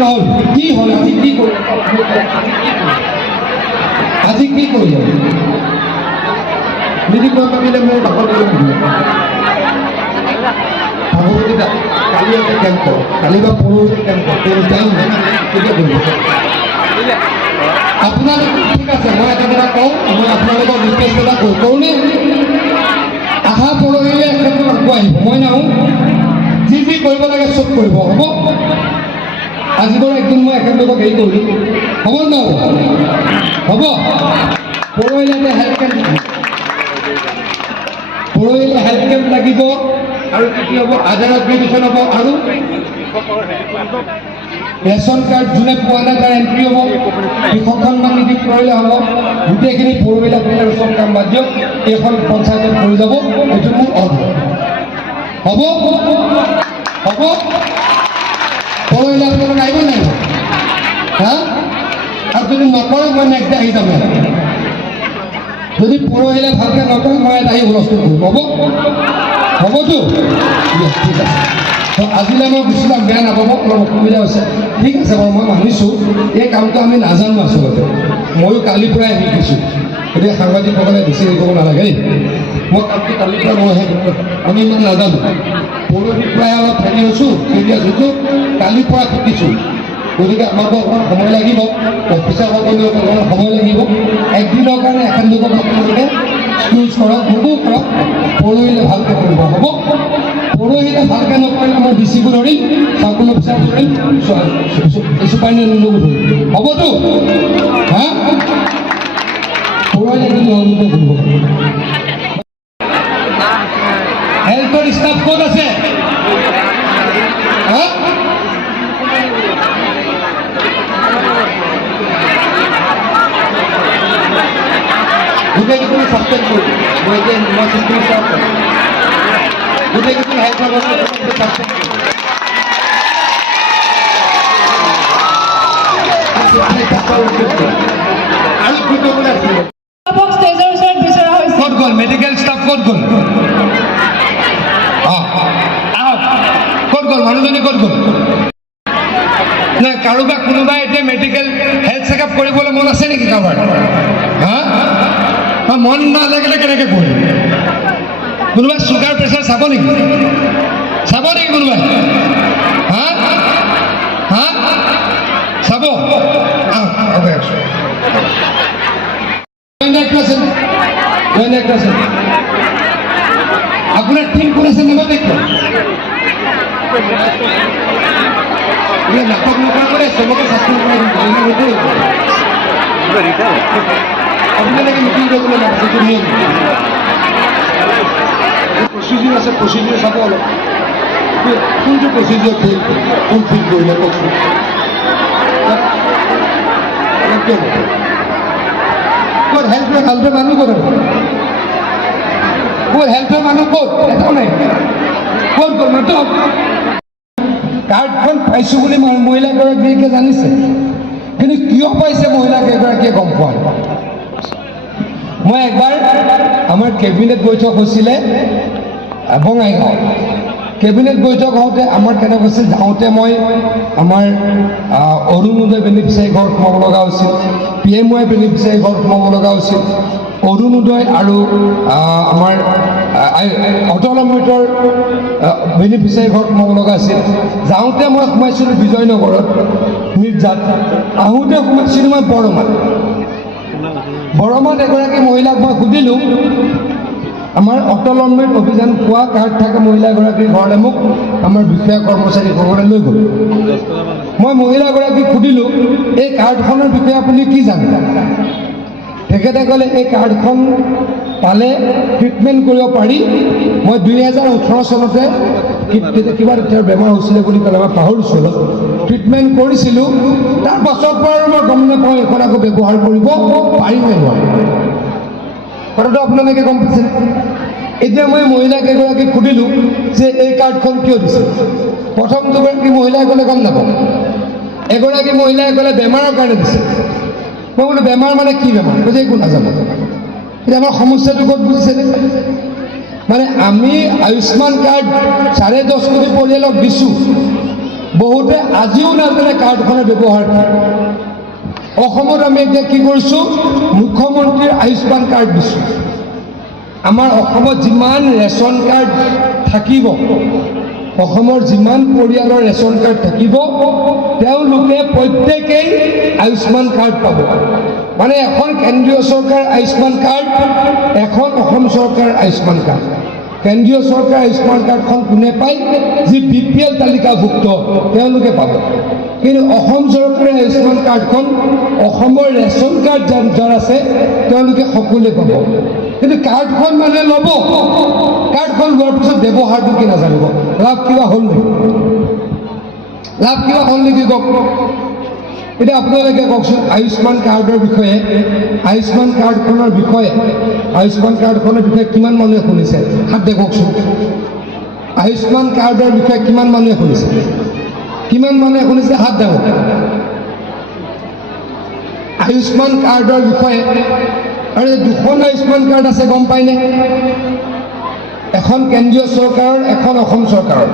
নহ'ল কি হ'ল আজি কি কৰিলে আজি কি কৰিলে মিটিং পাতিলে মোৰ বাকত ভাগৱতী কালি এটা কেম্প কালি বা পৰহি কেম্প যাম কেতিয়া কৰিব আপোনালোক ঠিক আছে মই এটা কথা কওঁ মই আপোনালোকৰ ৰিকুৱেষ্ট এটা কৰোঁনে আহা পৰহিলে ক্ষেত্ৰত আকৌ আহিব মই নাহোঁ যি যি কৰিব লাগে চব কৰিব হ'ব আজি বাৰু একদিন মই এখেতলোকক হেৰি কৰিলোঁ হ'ব নহ'ব হ'ব পৰহিলে হেল্থ কেম্প পৰহিলে হেল্থ কেম্প লাগিব আৰু কি হ'ব আধাৰ এপ্লিকেশ্যন হ'ব আৰু ৰেচন কাৰ্ড যোনে পোৱা নাই তাৰ এণ্ট্ৰি হ'ব কৃষক সন্মান নিধি পৰহিলে হ'ব গোটেইখিনি পৰহিলে কৰিলে চব কাম বাদ দিয়ক এইখন পঞ্চায়তত কৰি যাব এইটো মোৰ অৰ্ডাৰ হ'ব হ'ব পৰহিলে আপোনালোক আহিব নাই হা আৰু যদি নকৰে মই নেক্সট ডে আহি যাম যদি পৰহিলে ভালকৈ নকৰে মই ইয়াত আহি হুলস্থুল কৰিম হ'ব হ'বতো ঠিক আছে তো আজিলৈ মই গুচি যাম বেয়া নাপাব অলপ অসুবিধা হৈছে ঠিক আছে বাৰু মই মানিছোঁ এই কামটো আমি নাজানো আচলতে ময়ো কালিৰ পৰাই শিকিছোঁ গতিকে সাংবাদিকসকলে বেছি হেৰি কৰিব নালাগে দেই মই কামটো কালিৰ পৰা মই আমি ইমান নাজানো পৰহিৰ পৰাই অলপ হেৰি হৈছোঁ কেৰিয়াছ হৈছোঁ কালিৰ পৰা শিকিছোঁ গতিকে আমাকো অকণমান সময় লাগিব অফিচাৰসকলেও অকণমান সময় লাগিব একদিনৰ কাৰণে এখেতলোকক আপোনালোকে স্কুল কৰক মোকো কৰক পৰহিলে ভালকৈ কৰিব হ'ব পৰহিলে ভালকৈ নকৰিলে মই ডিচিকো ধৰিম চাৰ্কুল অফিচাৰ ধৰিম চুপাৰিনটেণ্ডেণ্টকো ধৰিম হ'বতো হা পৰহিলে কিন্তু কৰিব হেল্থৰ ষ্টাফ ক'ত আছে হা গোটেইকেইজনে ছাছপেণ্ড কৰি মই এতিয়া মই চিষ্টেম ষ্টাফ গোটেইকেইজন হেল্থৰ ছাছপেণ্ড আৰু কি কৰিবলৈ আছিলে ক'ত গ'ল মেডিকেল ষ্টাফ ক'ত গ'ল আহক ক'ত গ'ল মানুহজনী ক'ত গ'ল নাই কাৰোবাক কোনোবাই এতিয়া মেডিকেল হেল্থ চেকআপ কৰিবলৈ মন আছে নেকি কাৰোবাৰ হা মন নালাগিলে কেনেকৈ কৰিম কোনোবাই চুগাৰ প্ৰেছাৰ চাব নেকি কোনোবাই হা হা চাব আপোনাৰ ঠিক কৰিছে নামত দেখুন নাটক নকৰা কৰে চবকে চাকৰি আপোনালোকে মিটিং কৰিবলৈ নাপাইছে নিয়ম প্ৰচিডিউৰ আছে প্ৰচিডিউৰ চাব অলপ কোনটো প্ৰচিডিউৰ ফুলফিল কৰিলে কওকচোন ক'ত হেল্থৰ মানুহ ক'ত হেল্থৰ মানুহ ক'ত এটাও নাই ক'ত গ'ল নাটক কাৰ্ডখন পাইছোঁ বুলি মহিলাগৰাকীয়ে জানিছে কিন্তু কিয় পাইছে মহিলাকেইগৰাকীয়ে গম পোৱা নাই মই একবাৰ আমাৰ কেবিনেট বৈঠক হৈছিলে বঙাইগাঁও কেবিনেট বৈঠক হওঁতে আমাৰ কেনেকৈ হৈছিল যাওঁতে মই আমাৰ অৰুণোদয় বেনিফিচিয়াৰী ঘৰত সোমাব লগা হৈছিল PMY বেনিফিচিয়াৰী ঘৰত সোমাব লগা হৈছিল অৰুণোদয় আৰু আমাৰ অটল অমৃতৰ বেনিফিচিয়াৰী ঘৰত সোমাব লগা আছিল যাওঁতে মই সোমাইছিলোঁ বিজয়নগৰত মিৰ্জাত আহোঁতে সোমাইছিলোঁ মই বৰমাত এগৰাকী মহিলাক মই সুধিলোঁ আমাৰ অটল অমৃত অভিযান পোৱা কাৰ্ড থকা মহিলাগৰাকীৰ ঘৰলৈ মোক আমাৰ বিষয়া কৰ্মচাৰীসকলে লৈ গ'ল মই মহিলাগৰাকীক সুধিলোঁ এই কাৰ্ডখনৰ বিষয়ে আপুনি কি জানে তেখেতে ক'লে এই কাৰ্ডখন পালে ট্ৰিটমেণ্ট কৰিব পাৰি মই 2018 চনতে কিবা এটা বেমাৰ হৈছিলে বুলি ক'লে মই পাহৰিছোঁ অলপ ট্ৰিটমেণ্ট কৰিছিলোঁ তাৰ পাছত বাৰু মই গম নাপাওঁ এইখন আকৌ ব্যৱহাৰ কৰিব পাৰিমে নোৱাৰিম কথাটো আপোনালোকে গম পাইছে এতিয়া মই মহিলাকেইগৰাকীক সুধিলোঁ যে এই কাৰ্ডখন কিয় দিছে প্ৰথম দুগৰাকী মহিলাই ক'লে গম নাপাওঁ এগৰাকী মহিলাই ক'লে বেমাৰৰ কাৰণে দিছে মই বোলো বেমাৰ মানে কি বেমাৰ কৈছে একো নাজানো এতিয়া আমাৰ সমস্যাটো ক'ত বুজিছেনে? মানে আমি আয়ুষ্মান কাৰ্ড 10.5 কোটি পৰিয়ালক দিছোঁ, বহুতে আজিও নাজানে কাৰ্ডখনৰ ব্যৱহাৰ কি। অসমত আমি এতিয়া কি কৰিছোঁ, মুখ্যমন্ত্ৰীৰ আয়ুষ্মান কাৰ্ড দিছোঁ। আমাৰ অসমত যিমান ৰেচন কাৰ্ড থাকিব, অসমৰ যিমান পৰিয়ালৰ ৰেচন কাৰ্ড থাকিব, তেওঁলোকে প্ৰত্যেকেই আয়ুষ্মান কাৰ্ড পাব। মানে এখন কেন্দ্ৰীয় চৰকাৰ আয়ুষ্মান কাৰ্ড, এখন অসম চৰকাৰ আয়ুষ্মান কাৰ্ড। কেন্দ্ৰীয় চৰকাৰ আয়ুষ্মান কাৰ্ডখন কোনে পায়? যি BPL তালিকাভুক্ত তেওঁলোকে পাব। কিন্তু অসম চৰকাৰে আয়ুষ্মান কাৰ্ডখন অসমৰ ৰেচন কাৰ্ড যাৰ আছে তেওঁলোকে সকলোৱে পাব। কিন্তু কাৰ্ডখন মানে ল'ব, কাৰ্ডখন লোৱাৰ পিছত ব্যৱহাৰটো কি নাজানিব। লাভ কিবা হ'ল নেকি? লাভ কিবা হ'ল নেকি কওক? এতিয়া আপোনালোকে কওকচোন, আয়ুষ্মান কাৰ্ডৰ বিষয়ে, আয়ুষ্মান কাৰ্ডখনৰ বিষয়ে, আয়ুষ্মান কাৰ্ডখনৰ বিষয়ে কিমান মানুহে শুনিছে? হাত দেখুৱাওকচোন। আয়ুষ্মান কাৰ্ডৰ বিষয়ে কিমান মানুহে শুনিছে? কিমান মানুহে শুনিছে? হাত দেখুৱাওক। আয়ুষ্মান কাৰ্ডৰ বিষয়ে, আৰু দুখন আয়ুষ্মান কাৰ্ড আছে গম পায়নে? এখন কেন্দ্ৰীয় চৰকাৰৰ, এখন অসম চৰকাৰৰ।